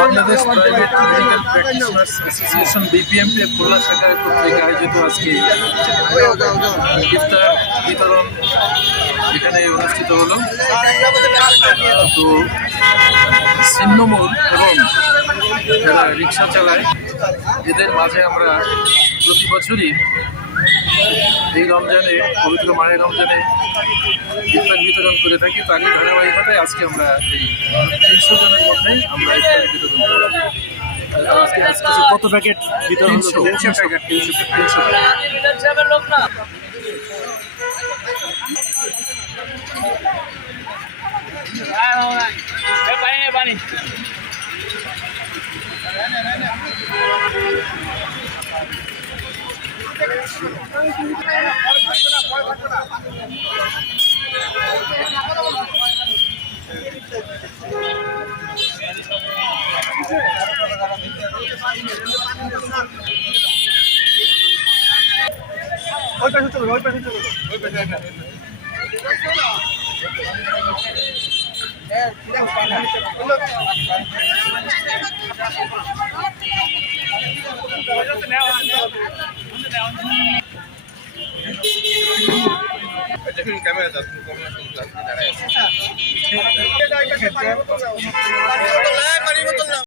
Bangladesh private medical practitioners association BPMP Khulna শাখার কর্তৃক আয়োজিত আজকে ইফতার বিতরণ এখানে অনুষ্ঠিত হলো। তো ছিন্নমূল এবং যারা রিক্সা চালায় এদের মাঝে আমরা প্রতি বছরই এই রমজানে, পবিত্র মাহে রমজানে ইফতার বিতরণ করে থাকি। তারই ধারাবাহিকতায় আজকে আমরা এই 300 জনের মধ্যে আমরা ইফতার বিতরণ করি। কত প্যাকেট বিতরণ? 300 প্যাকেট। পানি ওই পাশে চলো, ওই পাশে চলো, ওই পাশে। দেখুন ক্যামেরা দাঁড়ায়